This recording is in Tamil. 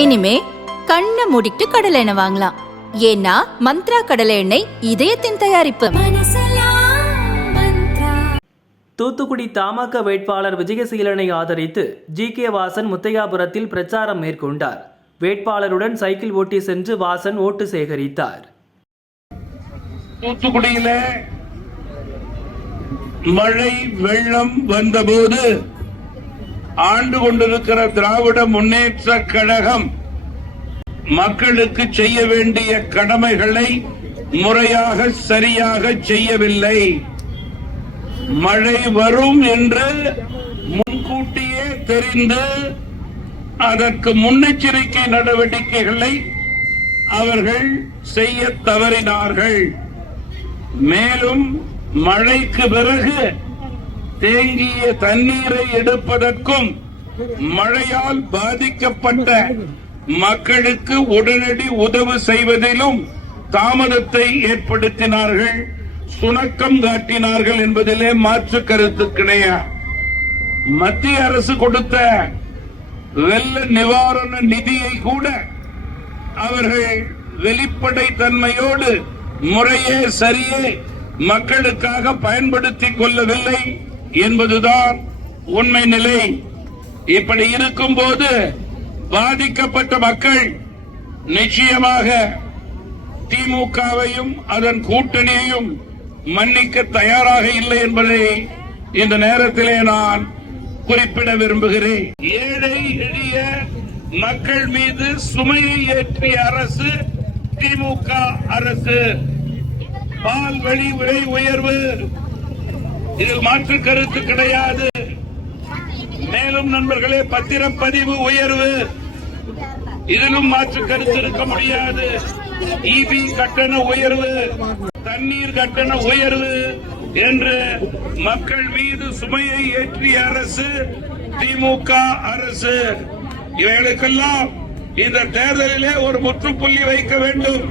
இனிமே கண்ணை மூடிட்டு கடலை எண்ணெய் வாங்கலாம். ஏன்னா மந்த்ரா கடலை எண்ணெய் இதயத்தின் தயாரிப்பு. தூத்துக்குடி தமாக வேட்பாளர் விஜயசீலனை ஆதரித்து ஜி கே வாசன் முத்தையாபுரத்தில் பிரச்சாரம் மேற்கொண்டார். வேட்பாளருடன் சைக்கிள் ஓட்டி சென்று வாசன் ஓட்டு சேகரித்தார். தூத்துக்குடியில மழை வெள்ளம் வந்தபோது ஆண்டு கொண்டிருக்கிற திராவிட முன்னேற்ற கழகம் மக்களுக்கு செய்ய வேண்டிய கடமைகளை முறையாக சரியாக செய்யவில்லை. மழை வரும் என்று முன்கூட்டியே தெரிந்து அதற்கு முன்னெச்சரிக்கை நடவடிக்கைகளை அவர்கள் செய்ய தவறினார்கள். மேலும் மழைக்கு பிறகு தேங்கிய தண்ணீரை எடுப்பதற்கும் மழையால் பாதிக்கப்பட்ட மக்களுக்கு உடனடி உதவு செய்வதிலும் தாமதத்தை ஏற்படுத்தினார்கள் சுணக்கம் காட்டினார்கள் என்பதிலே மாற்று கருத்து கிடையாது மத்திய அரசு கொடுத்த வெள்ள நிவாரண நிதியை கூட அவர்கள் வெளிப்படை தன்மையோடு முறையே சரியே மக்களுக்காக பயன்படுத்திக் கொள்ளவில்லை. என்பதுதான் உண்மை நிலை. இப்படி இருக்கும் போது பாதிக்கப்பட்ட மக்கள் நிச்சயமாக திமுகவையும் அதன் கூட்டணியையும் மன்னிக்க தயாராக இல்லை என்பதை இந்த நேரத்திலே நான் குறிப்பிட விரும்புகிறேன். ஏழை எளிய மக்கள் மீது சுமையை ஏற்றிய அரசு திமுக அரசு. பால் வழி விலை உயர்வு இதில் மாற்று கருத்து கிடையாது. மேலும் நண்பர்களே பத்திரப்பதிவு உயர்வு. இதிலும் மாற்று கருத்து இருக்க முடியாது. இபி கட்டண உயர்வு தண்ணீர் கட்டண உயர்வு என்று மக்கள் மீது சுமையை ஏற்றிய அரசு திமுக அரசு. இவைகளுக்கெல்லாம் இந்த தேர்தலிலே ஒரு முற்றுப்புள்ளி வைக்க வேண்டும்.